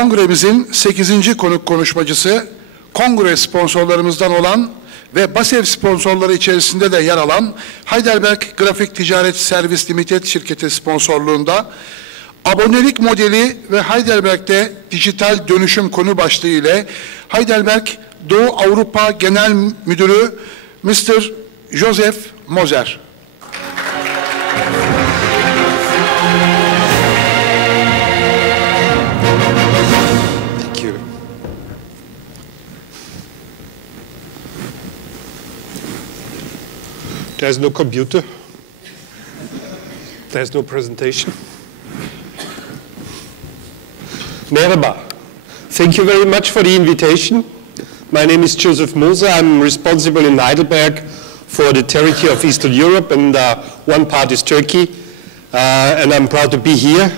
Kongremizin 8. konuk konuşmacısı, kongre sponsorlarımızdan olan ve BASEV sponsorları içerisinde de yer alan Heidelberg Grafik Ticaret Servis Limited şirketi sponsorluğunda abonelik modeli ve Heidelberg'de dijital dönüşüm konu başlığı ile Heidelberg Doğu Avrupa Genel Müdürü Mr. Josef MOSER. There's no computer. There's no presentation. Merhaba. Thank you very much for the invitation. My name is Josef MOSER. I'm responsible in Heidelberg for the territory of Eastern Europe, and one part is Turkey. And I'm proud to be here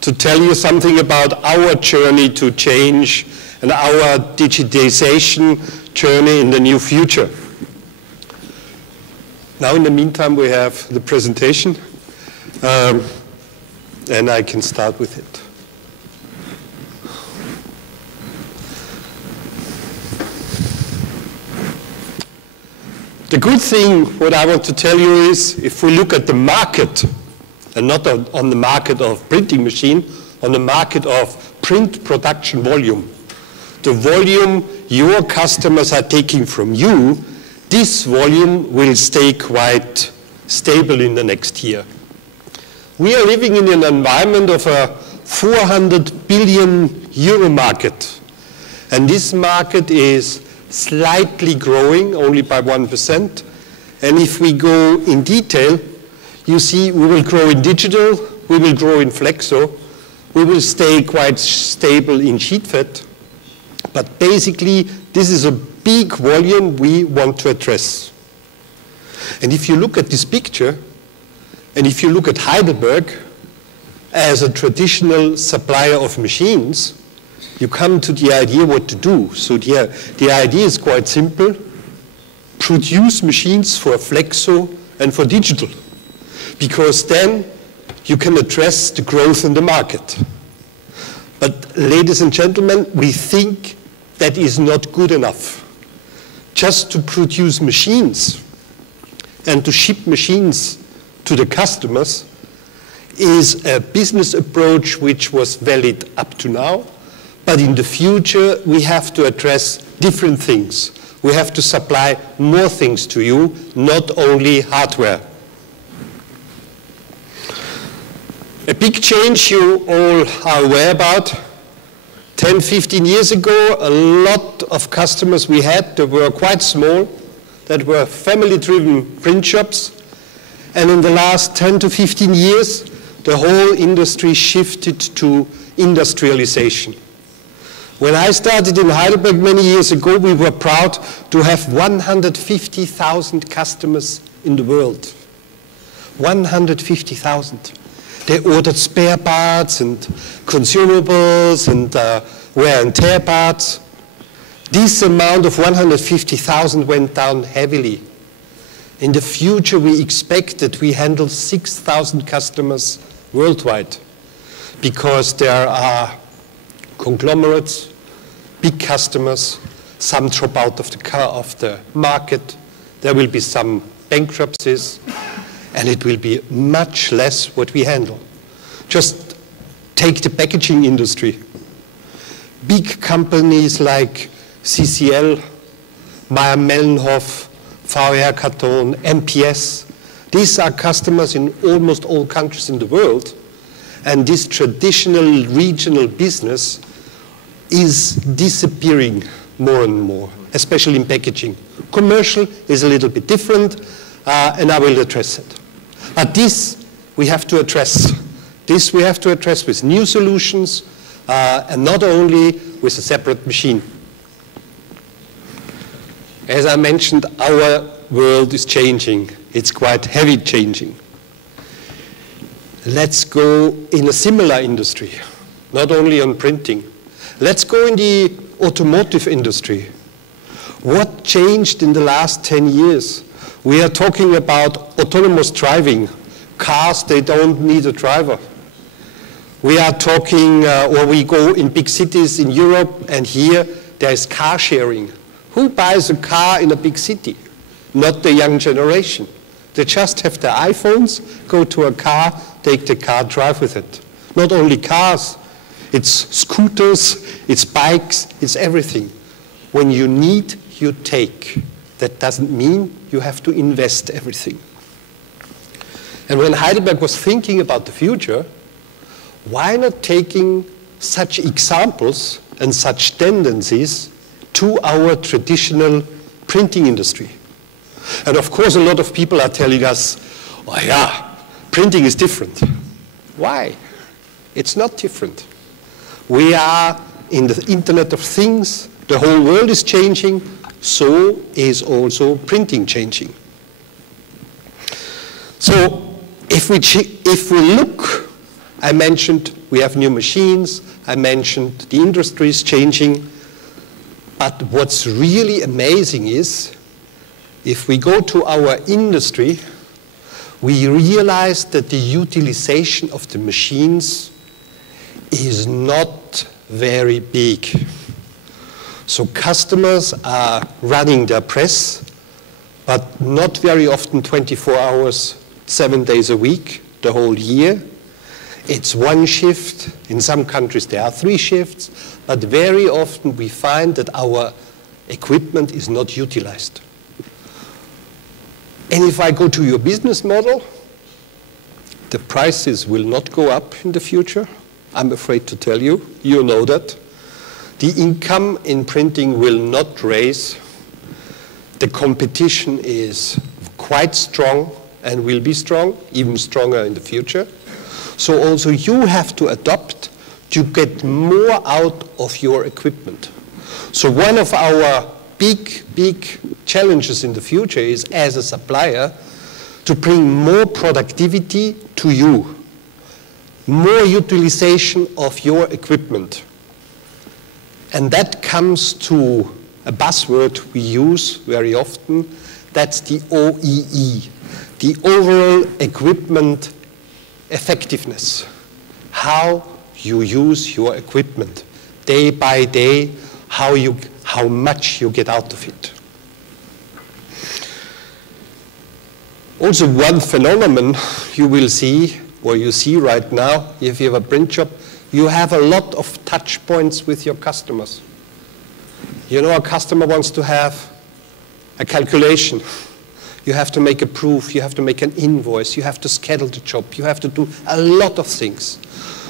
to tell you something about our journey to change and our digitization journey in the new future. Now, in the meantime, we have the presentation, and I can start with it. The good thing, what I want to tell you is, if we look at the market, and not on the market of printing machine, on the market of print production volume, the volume your customers are taking from you, this volume will stay quite stable in the next year. We are living in an environment of a 400 billion euro market. And this market is slightly growing, only by 1%. And if we go in detail, you see we will grow in digital, we will grow in flexo, we will stay quite stable in sheet fed. But basically, this is a big volume we want to address. And if you look at this picture, and if you look at Heidelberg as a traditional supplier of machines, you come to the idea what to do. So the idea is quite simple. Produce machines for flexo and for digital, because then you can address the growth in the market. But ladies and gentlemen, we think that is not good enough. Just to produce machines and to ship machines to the customers is a business approach which was valid up to now, but in the future we have to address different things. We have to supply more things to you, not only hardware. A big change you all are aware about. 10, 15 years ago, a lot of customers we had that were quite small, that were family-driven print shops. And in the last 10 to 15 years, the whole industry shifted to industrialization. When I started in Heidelberg many years ago, we were proud to have 150,000 customers in the world. 150,000. They ordered spare parts and consumables and wear and tear parts. This amount of 150,000 went down heavily. In the future, we expect that we handle 6,000 customers worldwide, because there are conglomerates, big customers, some drop out of the market, there will be some bankruptcies, and it will be much less what we handle. Just take the packaging industry. Big companies like CCL, Mayr-Melnhof, VR Karton, MPS, these are customers in almost all countries in the world, and this traditional regional business is disappearing more and more, especially in packaging. Commercial is a little bit different, and I will address it. But this we have to address. This we have to address with new solutions, and not only with a separate machine. As I mentioned, our world is changing. It's quite heavy changing. Let's go in a similar industry, not only on printing. Let's go in the automotive industry. What changed in the last 10 years? We are talking about autonomous driving. Cars, they don't need a driver. We are talking, or we go in big cities in Europe, and here there is car sharing. Who buys a car in a big city? Not the young generation. They just have their iPhones, go to a car, take the car, drive with it. Not only cars, it's scooters, it's bikes, it's everything. When you need, you take. That doesn't mean you have to invest everything. And when Heidelberg was thinking about the future, why not taking such examples and such tendencies to our traditional printing industry? And of course, a lot of people are telling us, oh yeah, printing is different. Why? It's not different. We are in the Internet of Things. The whole world is changing. So is also printing changing. So if we look, I mentioned we have new machines. I mentioned the industry is changing. But what's really amazing is, if we go to our industry, we realize that the utilization of the machines is not very big. So customers are running their press, but not very often 24 hours, 7 days a week, the whole year. It's one shift. In some countries there are 3 shifts, but very often we find that our equipment is not utilized. And if I go to your business model, the prices will not go up in the future. I'm afraid to tell you, you know that. The income in printing will not raise. The competition is quite strong and will be strong, even stronger in the future. So also you have to adapt to get more out of your equipment. So one of our big challenges in the future is, as a supplier, to bring more productivity to you, more utilization of your equipment. And that comes to a buzzword we use very often. That's the OEE, the overall equipment effectiveness. How you use your equipment day by day, how much you get out of it. Also, one phenomenon you will see, or you see right now, if you have a print shop, you have a lot of touch points with your customers. You know, a customer wants to have a calculation. You have to make a proof, you have to make an invoice, you have to schedule the job, you have to do a lot of things.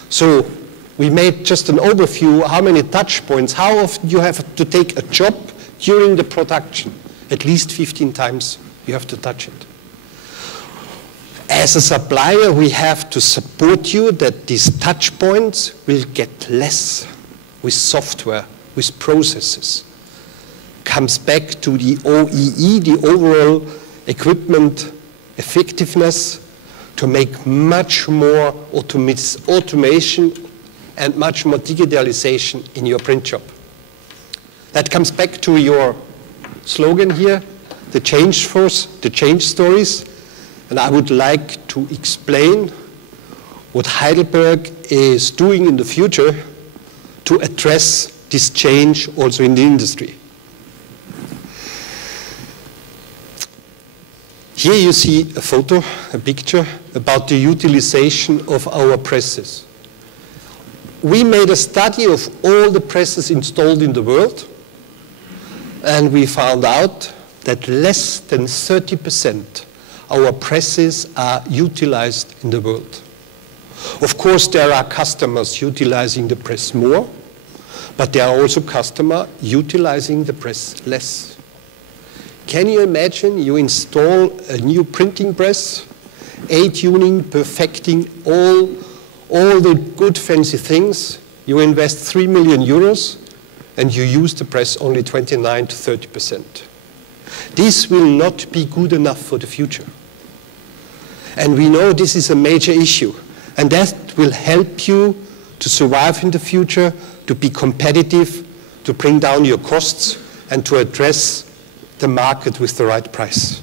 So we made just an overview, how many touch points, how often you have to take a job during the production. At least 15 times you have to touch it. As a supplier, we have to support you that these touch points will get less with software, with processes. Comes back to the OEE, the overall equipment effectiveness, to make much more automation and much more digitalization in your print shop. That comes back to your slogan here, the change force, the change stories. And I would like to explain what Heidelberg is doing in the future to address this change also in the industry. Here you see a photo, a picture about the utilization of our presses. We made a study of all the presses installed in the world, and we found out that less than 30% our presses are utilized in the world. Of course, there are customers utilizing the press more, but there are also customers utilizing the press less. Can you imagine you install a new printing press, 8 tuning, perfecting all the good fancy things, you invest 3 million euros, and you use the press only 29 to 30%. This will not be good enough for the future. And we know this is a major issue. And that will help you to survive in the future, to be competitive, to bring down your costs, and to address the market with the right price.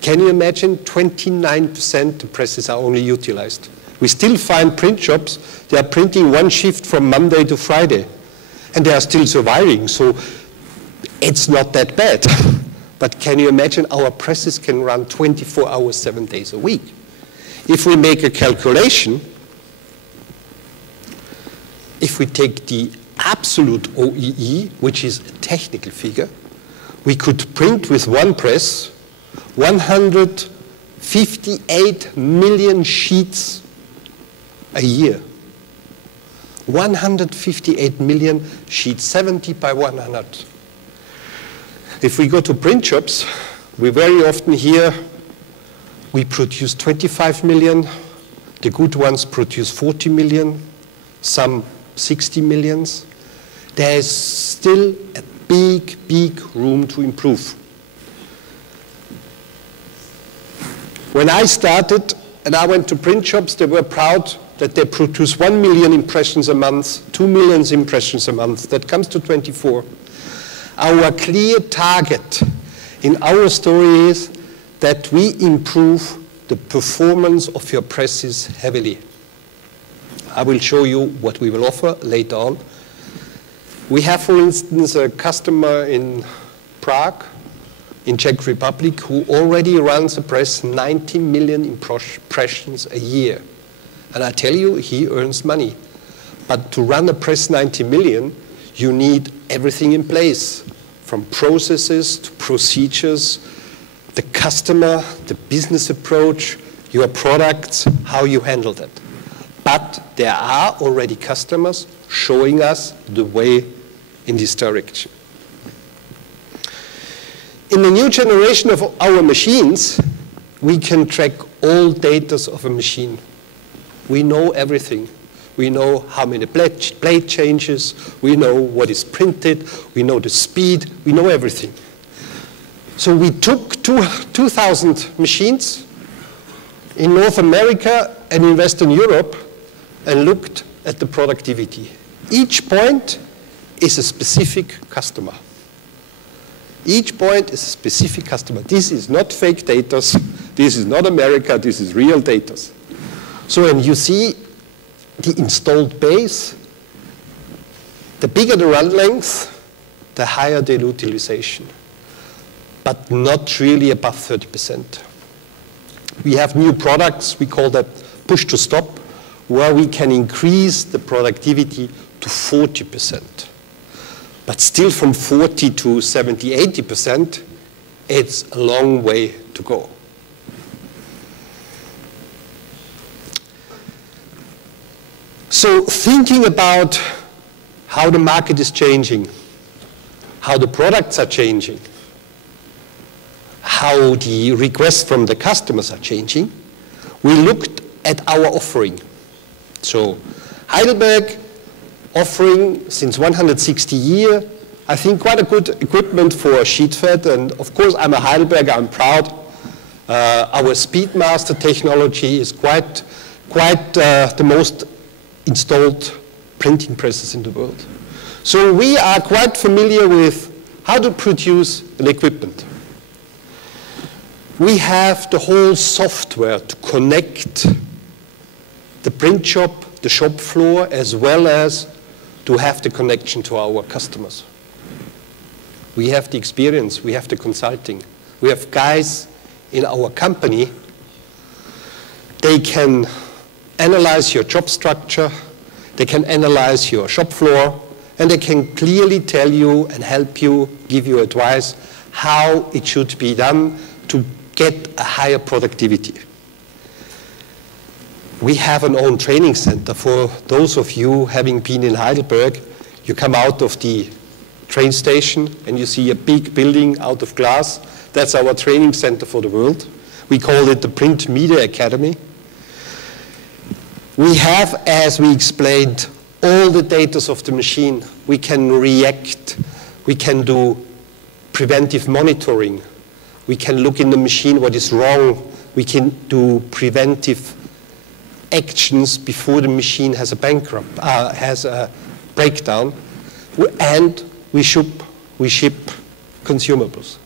Can you imagine 29% the presses are only utilized? We still find print shops, they are printing one shift from Monday to Friday, and they are still surviving, so it's not that bad. But can you imagine our presses can run 24 hours, 7 days a week? If we make a calculation, if we take the absolute OEE, which is a technical figure, we could print with one press 158 million sheets a year. 158 million sheets, 70 by 100. If we go to print shops, we very often hear we produce 25 million, the good ones produce 40 million, some 60 millions. There is still a big, big room to improve. When I started and I went to print shops, they were proud that they produce 1 million impressions a month, 2 million impressions a month. That comes to 24. Our clear target in our story is that we improve the performance of your presses heavily. I will show you what we will offer later on. We have, for instance, a customer in Prague, in Czech Republic, who already runs a press 90 million impressions a year. And I tell you, he earns money. But to run a press 90 million, you need everything in place, from processes to procedures, the customer, the business approach, your products, how you handle that. But there are already customers showing us the way in this direction. In the new generation of our machines, we can track all data of a machine. We know everything. We know how many blade changes, we know what is printed, we know the speed, we know everything. So we took 2,000 machines in North America and in Western Europe and looked at the productivity. Each point is a specific customer. Each point is a specific customer. This is not fake data, this is not America, this is real data. So when you see the installed base, the bigger the run length, the higher the utilization, but not really above 30%. We have new products, we call that push to stop, where we can increase the productivity to 40%. But still from 40 to 70, 80%, it's a long way to go. So thinking about how the market is changing, how the products are changing, how the requests from the customers are changing, we looked at our offering. So Heidelberg offering since 160 years, I think quite a good equipment for sheet fed, and of course I'm a Heidelberger, I'm proud. Our Speedmaster technology is quite the most installed printing presses in the world. So we are quite familiar with how to produce an equipment. We have the whole software to connect the print shop, the shop floor, as well as to have the connection to our customers. We have the experience, we have the consulting. We have guys in our company, they can analyze your job structure, they can analyze your shop floor, and they can clearly tell you and help you, give you advice how it should be done to get a higher productivity. We have an own training center. For those of you having been in Heidelberg, you come out of the train station and you see a big building out of glass. That's our training center for the world. We call it the Print Media Academy. We have, as we explained, all the data of the machine. We can react, we can do preventive monitoring, we can look in the machine what is wrong, we can do preventive actions before the machine has a breakdown, and we ship consumables.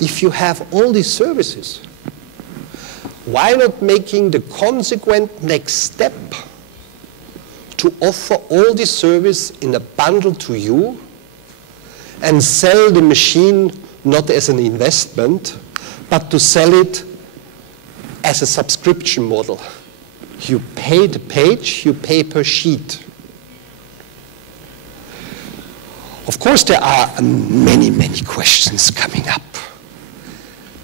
If you have all these services, why not making the consequent next step to offer all this service in a bundle to you and sell the machine not as an investment, but to sell it as a subscription model. You pay the page, you pay per sheet. Of course, there are many, many questions coming up.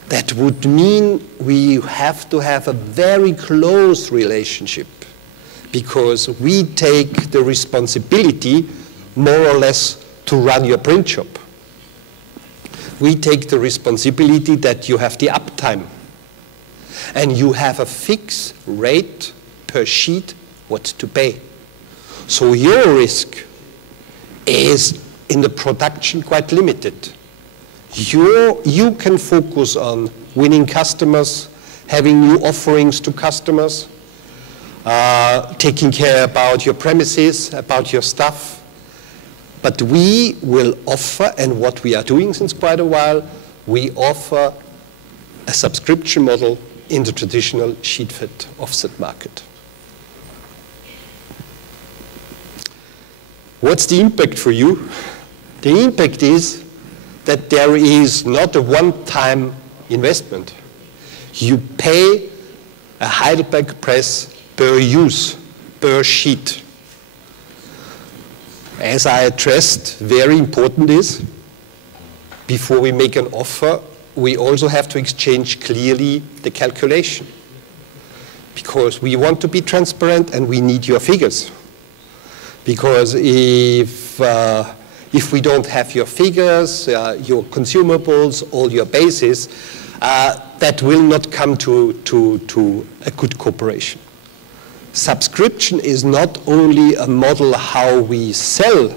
That would mean we have to have a very close relationship because we take the responsibility, more or less, to run your print shop. We take the responsibility that you have the uptime and you have a fixed rate per sheet what to pay. So your risk is in the production quite limited. You can focus on winning customers, having new offerings to customers, taking care about your premises, about your stuff. But we will offer, and what we are doing since quite a while, we offer a subscription model in the traditional sheet-fed offset market. What's the impact for you? The impact is that there is not a one-time investment. You pay a Heidelberg press per use, per sheet. As I addressed, very important is, before we make an offer, we also have to exchange clearly the calculation. Because we want to be transparent and we need your figures. Because if we don't have your figures, your consumables, all your bases, that will not come to a good cooperation. Subscription is not only a model how we sell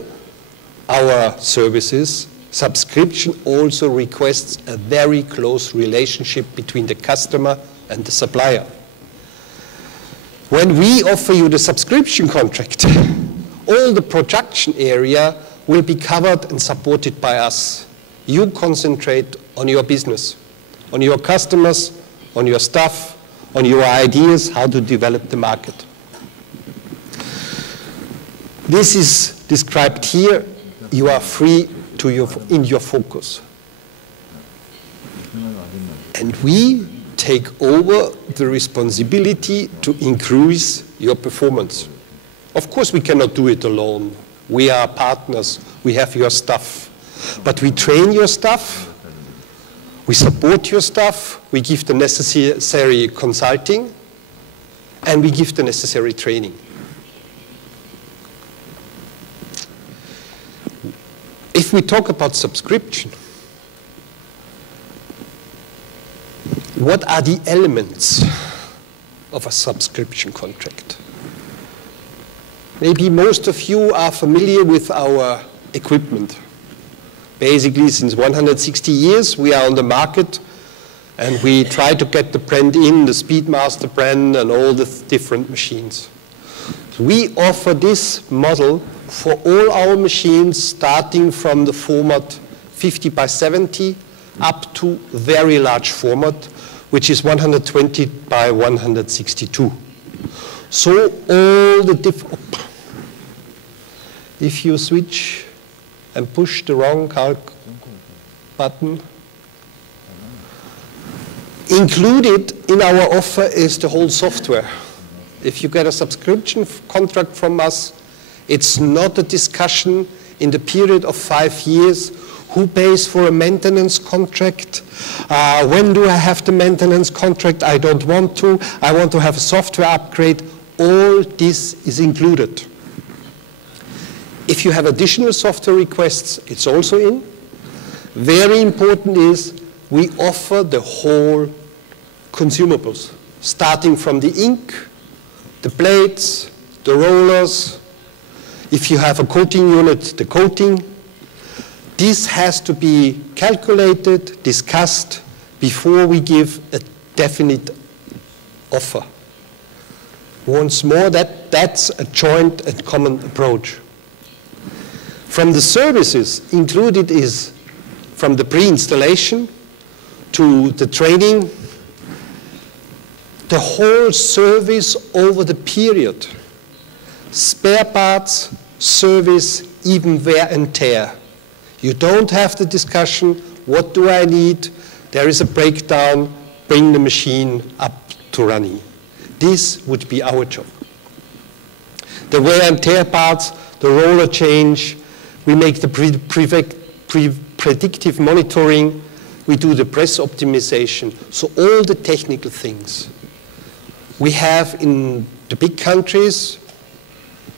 our services, subscription also requests a very close relationship between the customer and the supplier. When we offer you the subscription contract, all the production area will be covered and supported by us. You concentrate on your business, on your customers, on your staff, on your ideas, how to develop the market. This is described here. You are free in your focus. And we take over the responsibility to increase your performance. Of course, we cannot do it alone. We are partners. We have your staff. But we train your staff. We support your staff. We give the necessary consulting. And we give the necessary training. If we talk about subscription, what are the elements of a subscription contract? Maybe most of you are familiar with our equipment. Basically, since 160 years, we are on the market, and we try to get the brand in, the Speedmaster brand, and all the different machines. So we offer this model for all our machines, starting from the format 50 by 70 up to very large format, which is 120 by 162. So all the different, if you switch and push the wrong button, included in our offer is the whole software. If you get a subscription contract from us, it's not a discussion in the period of 5 years, who pays for a maintenance contract, when do I have the maintenance contract, I don't want to, I want to have a software upgrade, all this is included. If you have additional software requests, it's also in. Very important is we offer the whole consumables, starting from the ink, the plates, the rollers. If you have a coating unit, the coating. This has to be calculated, discussed, before we give a definite offer. Once more, that's a joint and common approach. From the services included is from the pre-installation to the training, the whole service over the period. Spare parts, service, even wear and tear. You don't have the discussion, what do I need? There is a breakdown, bring the machine up to running. This would be our job. The wear and tear parts, the roller change, we make the predictive monitoring, we do the press optimization, so all the technical things. We have in the big countries,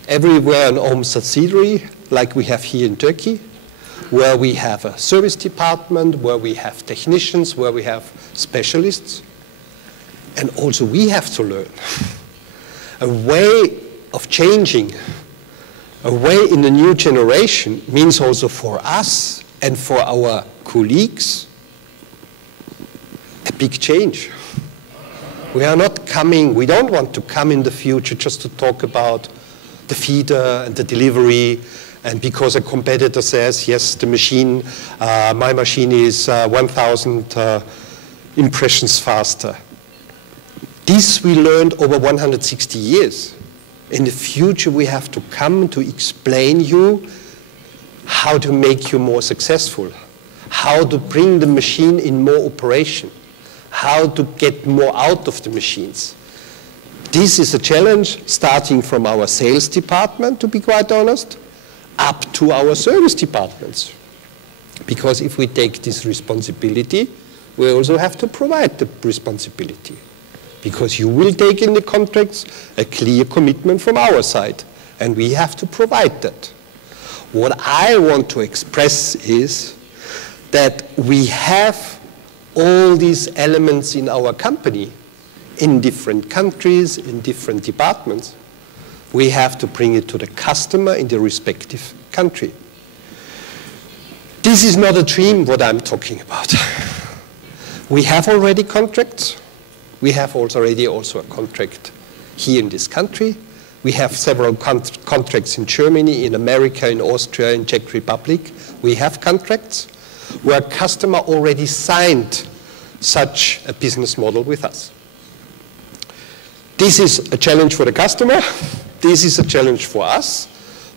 everywhere an own subsidiary, like we have here in Turkey, where we have a service department, where we have technicians, where we have specialists. And also we have to learn. A way of changing, a way in the new generation means also for us and for our colleagues, a big change. We are not coming, we don't want to come in the future just to talk about the feeder and the delivery, and because a competitor says, yes, the machine, my machine is 1,000 impressions faster. This we learned over 160 years. In the future, we have to come to explain you how to make you more successful, how to bring the machine in more operation, how to get more out of the machines. This is a challenge starting from our sales department, to be quite honest, up to our service departments. Because if we take this responsibility, we also have to provide the responsibility. Because you will take in the contracts a clear commitment from our side, and we have to provide that. What I want to express is that we have all these elements in our company, in different countries, in different departments. We have to bring it to the customer in the respective country. This is not a dream, what I'm talking about. We have already contracts. We have already also a contract here in this country. We have several contracts in Germany, in America, in Austria, in Czech Republic. We have contracts where a customer already signed such a business model with us. This is a challenge for the customer. This is a challenge for us.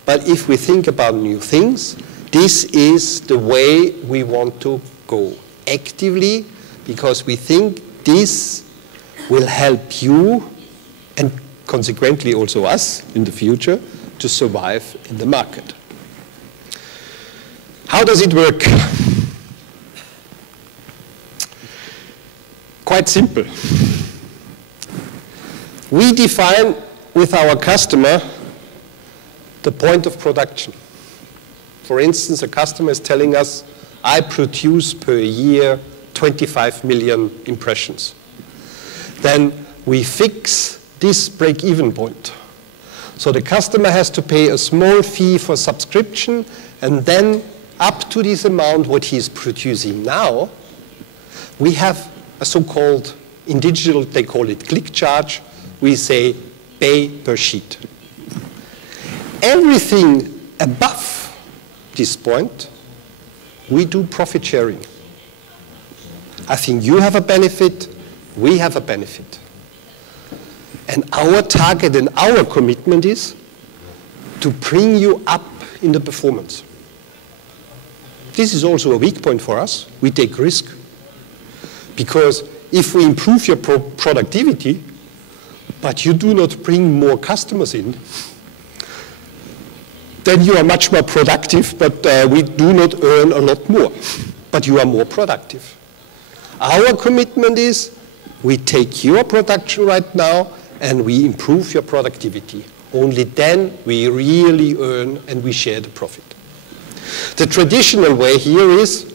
But if we think about new things, this is the way we want to go actively, because we think this will help you and consequently also us in the future to survive in the market. How does it work? Quite simple. We define with our customer the point of production. For instance, a customer is telling us, I produce per year 25 million impressions. Then we fix this break-even point. So the customer has to pay a small fee for subscription, and then up to this amount what he is producing now, we have a so-called, in digital they call it click charge, we say pay per sheet. Everything above this point, we do profit sharing. I think you have a benefit, we have a benefit. And our target and our commitment is to bring you up in the performance. This is also a weak point for us. We take risk. Because if we improve your productivity, but you do not bring more customers in, then you are much more productive, but we do not earn a lot more. But you are more productive. Our commitment is we take your production right now and we improve your productivity. Only then we really earn and we share the profit. The traditional way here is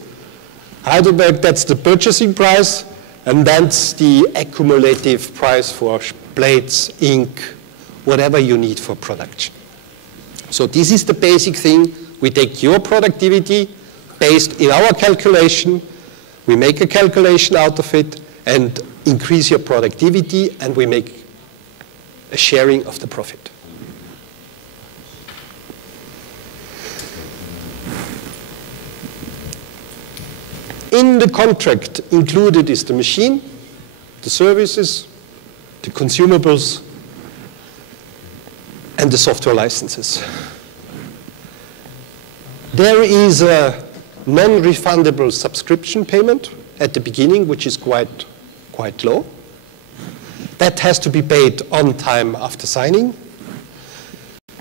Heidelberg, that's the purchasing price, and that's the accumulative price for plates, ink, whatever you need for production. So this is the basic thing. We take your productivity based in our calculation, we make a calculation out of it and increase your productivity, and we make a sharing of the profit. In the contract included is the machine, the services, the consumables, and the software licenses. There is a non-refundable subscription payment at the beginning, which is quite low. That has to be paid on time after signing.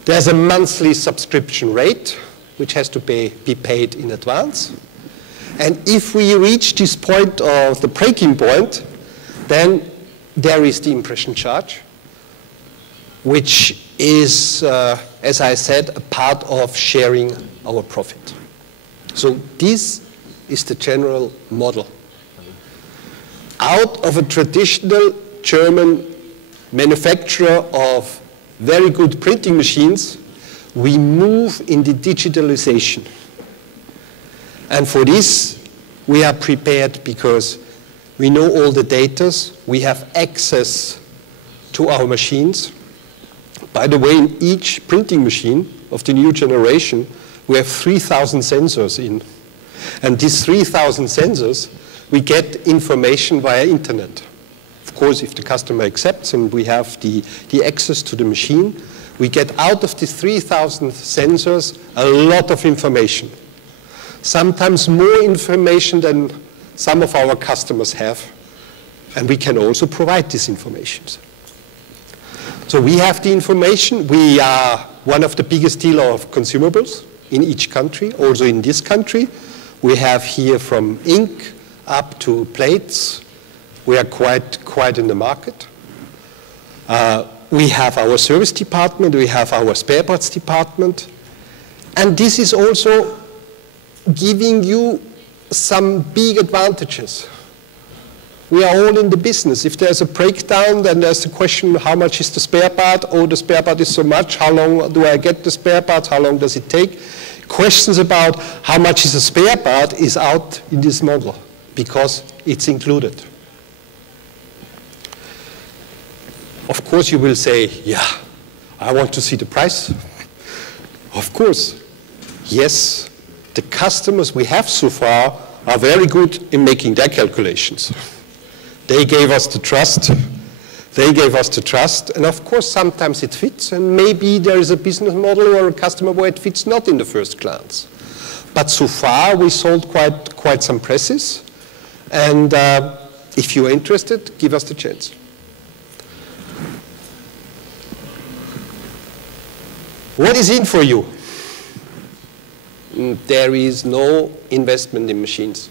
There's a monthly subscription rate, which has to be paid in advance. And if we reach this point of the breaking point, then there is the impression charge, which is, as I said, a part of sharing our profit. So this is the general model. Out of a traditional German manufacturer of very good printing machines, we move in the digitalization. And for this, we are prepared because we know all the data, we have access to our machines. By the way, in each printing machine of the new generation, we have 3,000 sensors in. And these 3,000 sensors, we get information via internet. Of course, if the customer accepts and we have the access to the machine, we get out of the 3,000 sensors a lot of information. Sometimes more information than some of our customers have. And we can also provide this information. So we have the information. We are one of the biggest dealers of consumables in each country, also in this country. We have here from ink up to plates. We are quite in the market. We have our service department. We have our spare parts department. And this is also giving you some big advantages. We are all in the business. If there's a breakdown, then there's the question, how much is the spare part? Oh, the spare part is so much. How long do I get the spare part? How long does it take? Questions about how much is a spare part is out in this model because it's included. Of course, you will say, yeah, I want to see the price. Of course, yes, the customers we have so far are very good in making their calculations. They gave us the trust. They gave us the trust. And of course, sometimes it fits. And maybe there is a business model or a customer where it fits not in the first glance. But so far, we sold quite some presses. And if you're interested, give us the chance. What is in for you? There is no investment in machines.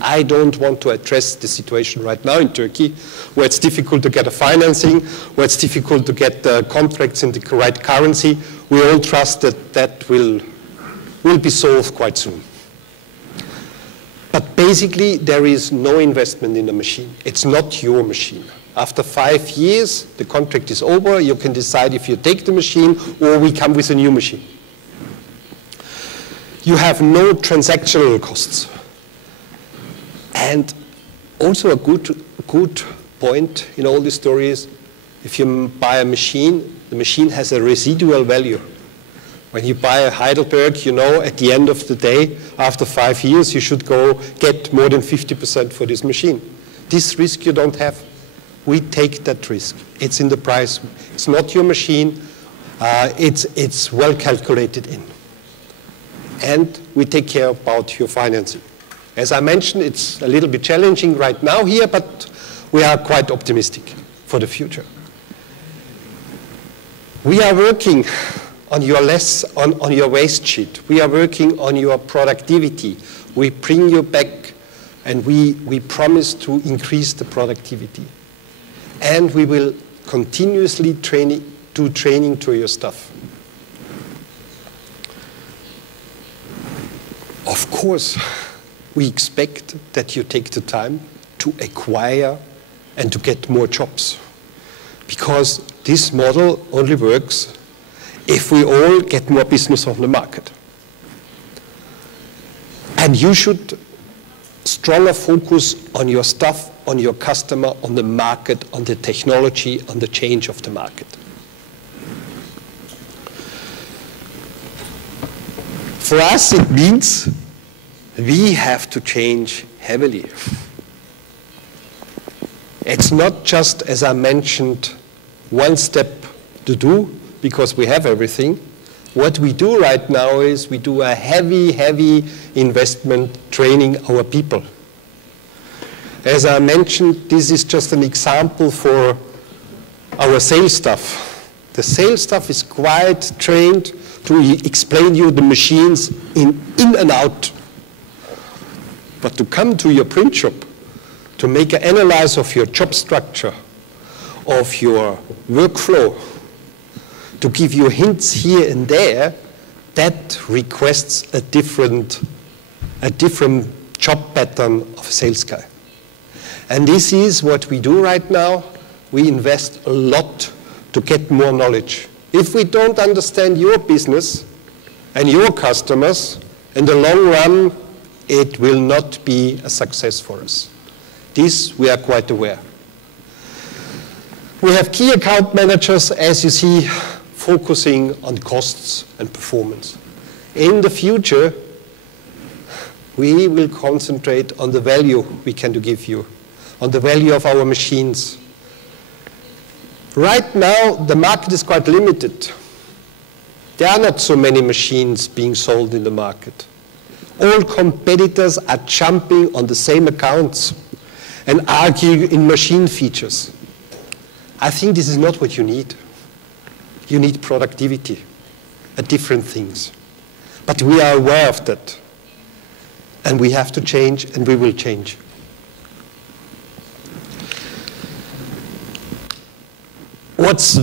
I don't want to address the situation right now in Turkey, where it's difficult to get a financing, where it's difficult to get contracts in the right currency. We all trust that that will be solved quite soon. But basically, there is no investment in the machine. It's not your machine. After 5 years, the contract is over. You can decide if you take the machine or we come with a new machine. You have no transactional costs. And also a good point in all these stories, if you buy a machine, the machine has a residual value. When you buy a Heidelberg, you know at the end of the day, after 5 years, you should go get more than 50% for this machine. This risk you don't have. We take that risk. It's in the price. It's not your machine. It's well calculated in. And we take care about your financing. As I mentioned, it's a little bit challenging right now here, but we are quite optimistic for the future. We are working on your on your waste sheet. We are working on your productivity. We bring you back, and we promise to increase the productivity. And we will continuously do training to your staff. Of course, we expect that you take the time to acquire and to get more jobs. Because this model only works if we all get more business on the market. And you should stronger focus on your staff, on your customer, on the market, on the technology, on the change of the market. For us, it means we have to change heavily. It's not just, as I mentioned, one step to do, because we have everything. What we do right now is we do a heavy, heavy investment training our people. As I mentioned, this is just an example for our sales staff. The sales staff is quite trained to explain you the machines in and out. But to come to your print shop, to make an analysis of your job structure, of your workflow, to give you hints here and there, that requests a different job pattern of a sales guy. And this is what we do right now. We invest a lot to get more knowledge. If we don't understand your business and your customers, in the long run, it will not be a success for us. This we are quite aware. We have key account managers, as you see, focusing on costs and performance. In the future, we will concentrate on the value we can give you, on the value of our machines. Right now, the market is quite limited. There are not so many machines being sold in the market. All competitors are jumping on the same accounts and arguing in machine features. I think this is not what you need. You need productivity, different things. But we are aware of that. And we have to change, and we will change. What's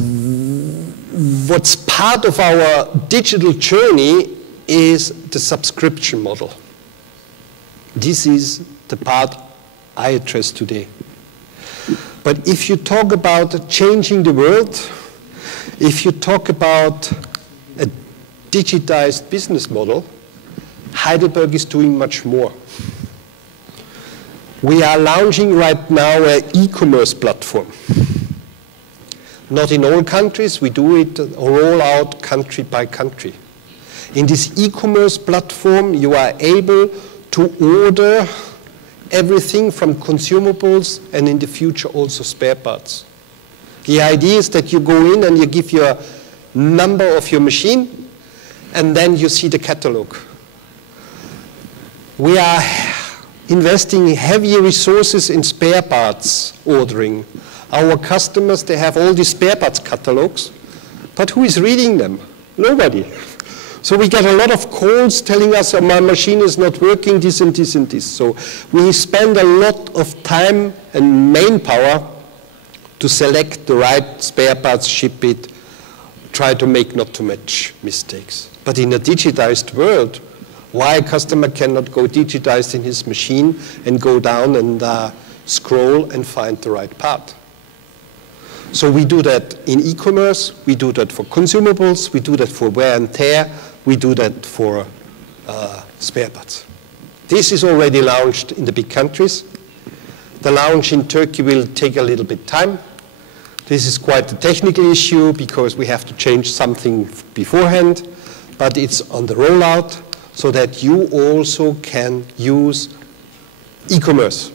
part of our digital journey is the subscription model. This is the part I address today. But if you talk about changing the world, if you talk about a digitized business model, Heidelberg is doing much more. We are launching right now an e-commerce platform. Not in all countries, we do it roll out country by country. In this e-commerce platform, you are able to order everything from consumables and in the future also spare parts. The idea is that you go in and you give your number of your machine and then you see the catalog. We are investing heavy resources in spare parts ordering. Our customers, they have all these spare parts catalogs, but who is reading them? Nobody. So we get a lot of calls telling us, oh, my machine is not working, this and this and this. So we spend a lot of time and manpower to select the right spare parts, ship it, try to make not too much mistakes. But in a digitized world, why a customer cannot go digitized in his machine and go down and scroll and find the right part? So we do that in e-commerce, we do that for consumables, we do that for wear and tear, we do that for spare parts. This is already launched in the big countries. The launch in Turkey will take a little bit time. This is quite a technical issue because we have to change something beforehand, but it's on the rollout so that you also can use e-commerce.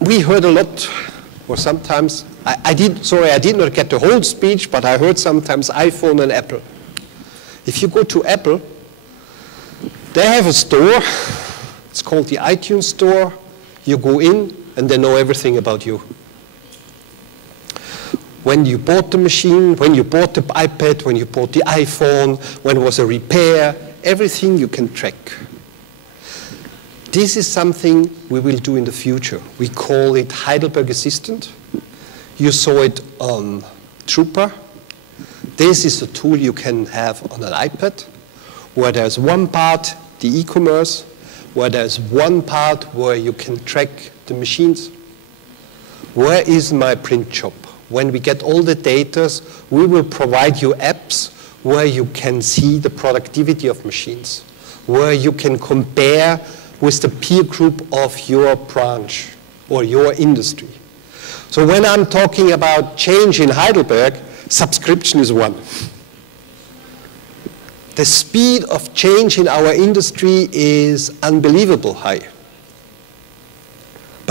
We heard a lot, or sometimes, I did not get the whole speech, but I heard sometimes iPhone and Apple. If you go to Apple, they have a store, it's called the iTunes Store. You go in and they know everything about you. When you bought the machine, when you bought the iPad, when you bought the iPhone, when it was a repair, everything you can track. This is something we will do in the future. We call it Heidelberg Assistant. You saw it on Trooper. This is a tool you can have on an iPad, where there's one part, the e-commerce, where there's one part where you can track the machines. Where is my print shop? When we get all the data, we will provide you apps where you can see the productivity of machines, where you can compare with the peer group of your branch or your industry. So when I'm talking about change in Heidelberg, subscription is one. The speed of change in our industry is unbelievable high.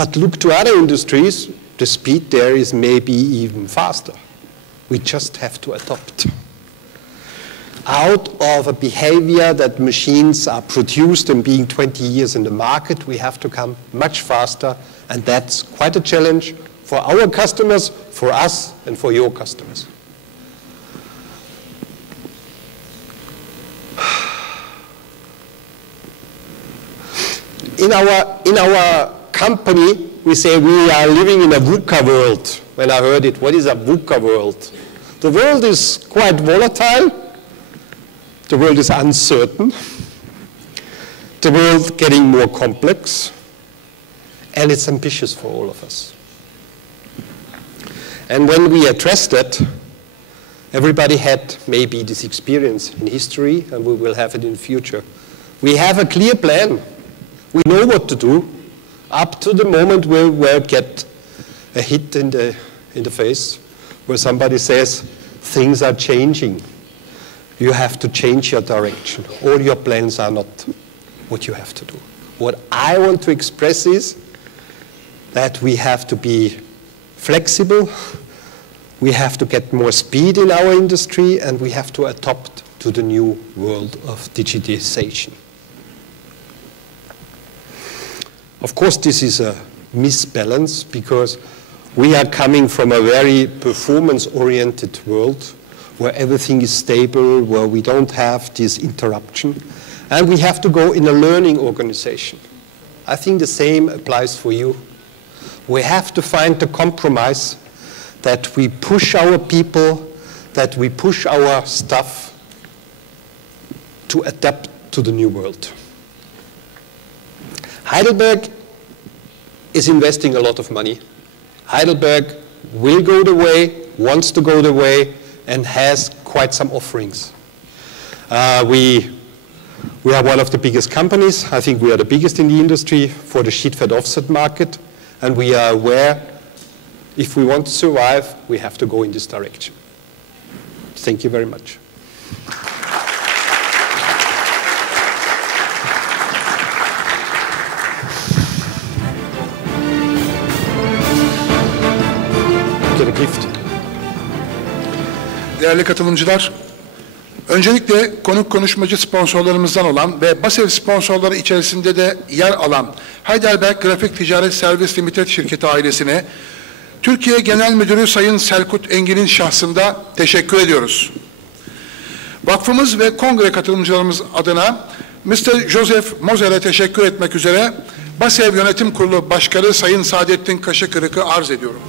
But look to other industries, the speed there is maybe even faster. We just have to adopt. Out of a behavior that machines are produced and being 20 years in the market, we have to come much faster, and that's quite a challenge for our customers, for us, and for your customers. In our company, we say we are living in a VUCA world. When I heard it, what is a VUCA world? The world is quite volatile. The world is uncertain. The world getting more complex. And it's ambitious for all of us. And when we address that, everybody had maybe this experience in history, and we will have it in the future. We have a clear plan. We know what to do up to the moment where we get a hit in the face, where somebody says, things are changing. You have to change your direction. All your plans are not what you have to do. What I want to express is that we have to be flexible, we have to get more speed in our industry, and we have to adapt to the new world of digitization. Of course, this is a misbalance because we are coming from a very performance-oriented world where everything is stable, where we don't have this interruption, and we have to go in a learning organization. I think the same applies for you. We have to find the compromise that we push our people, that we push our staff to adapt to the new world. Heidelberg is investing a lot of money. Heidelberg will go the way, wants to go the way, and has quite some offerings. We are one of the biggest companies. I think we are the biggest in the industry for the sheet fed offset market, and we are aware if we want to survive, we have to go in this direction. Thank you very much. Değerli katılımcılar, öncelikle konuk konuşmacı sponsorlarımızdan olan ve BASEV sponsorları içerisinde de yer alan Heidelberg Grafik Ticaret Servis Limited şirketi ailesine Türkiye Genel Müdürü Sayın Selkut Engin'in şahsında teşekkür ediyoruz. Vakfımız ve kongre katılımcılarımız adına Mr. Josef MOSER'e teşekkür etmek üzere BASEV Yönetim Kurulu Başkanı Sayın Saadettin Kaşıkırık'ı arz ediyorum.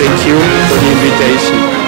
Thank you for the invitation.